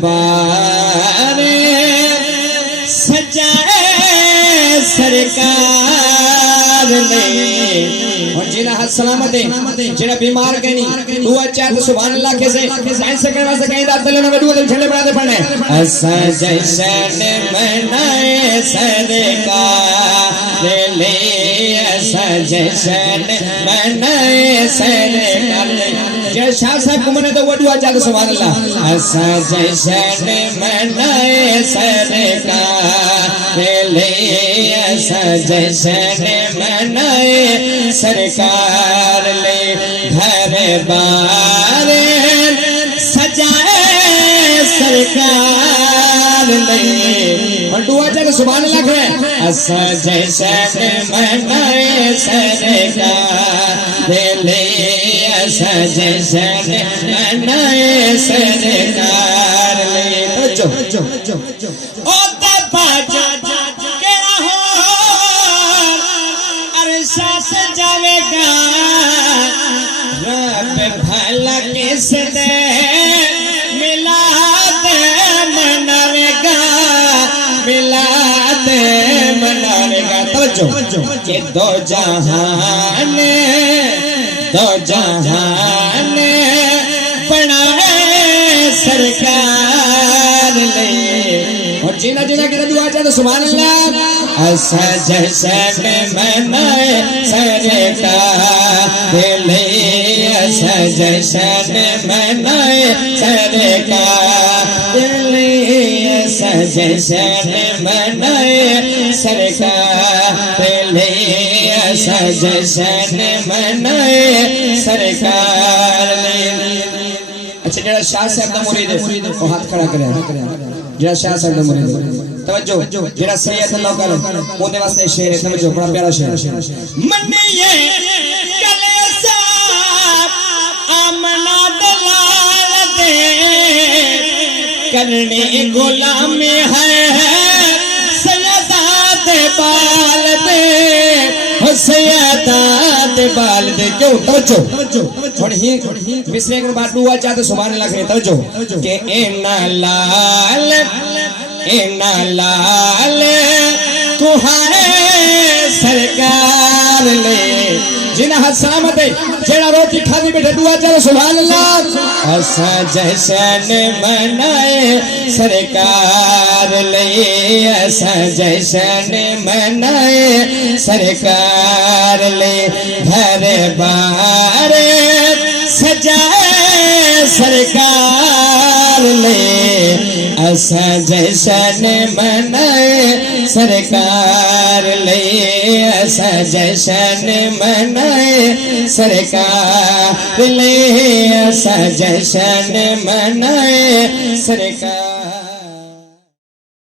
بار سجائے سرکار نے اور جنہ حد سلامت ہے جنہ بیمار کہنی دعا چاہت سبحان اللہ کیسے سائنس سے کہنے واسے کہیں دار دلے نہ دعا دل چھلے بڑھاتے پڑھنے اسا جشن منائے سرکار لے اسا جشن منائے سرکار لے جنہ شاہ صاحب کو منے تو وہ دعا چاہت سبحان اللہ اسا جشن منائے سرکار لے اسا جشن منائے سرکار لے گھر بار سجائے سرکار لے اور دعا چاہے سبحان اللہ کریں اسا جشن منائے سرکار لے اسا جشن منائے سرکار لے او دبا جاوے گا رب بھلا کس دے ملاد مناوے گا ملاد مناوے گا توجہ کہ دو جہان بنائے سرکار لے اور جینا جینا کہ دعا چاہتا سبحان اللہ اسا جشن منائے سرکار لے اسا جشن منائے سرکار لے اسا جشن منائے سرکار لے اسا جشن منائے سرکار لے اچھا جڑا شاہ صاحب دا مرید ہے وہ ہاتھ کھڑا کرے جڑا شاہ صاحب دا مرید ہے توجہ جڑا سید اللہ کرے اودے واسطے شعر ہے توجہ بڑا پیارا شعر منیے کلے صاحب آمنا دلال دے کرنے غلام ہے سیدات بال دے سیدات بال دے کیوں توجہ چھوڑ ہی بسرے کے بعد دعا چاہتے سبحان اللہ کرے توجہ کہ اینا لال کوہائے سرکار لے جنہ حد سلامت ہے جنہ روٹی کھانے بیٹھے دعا چاہتے سبحان اللہ اسا جشن منائے سرکار لے اسا جشن منائے سرکار لے گھر بار سجائے سرکار لے اسا جشن منائے سرکار لے اسا جشن منائے سرکار لے اسا جشن منائے سرکار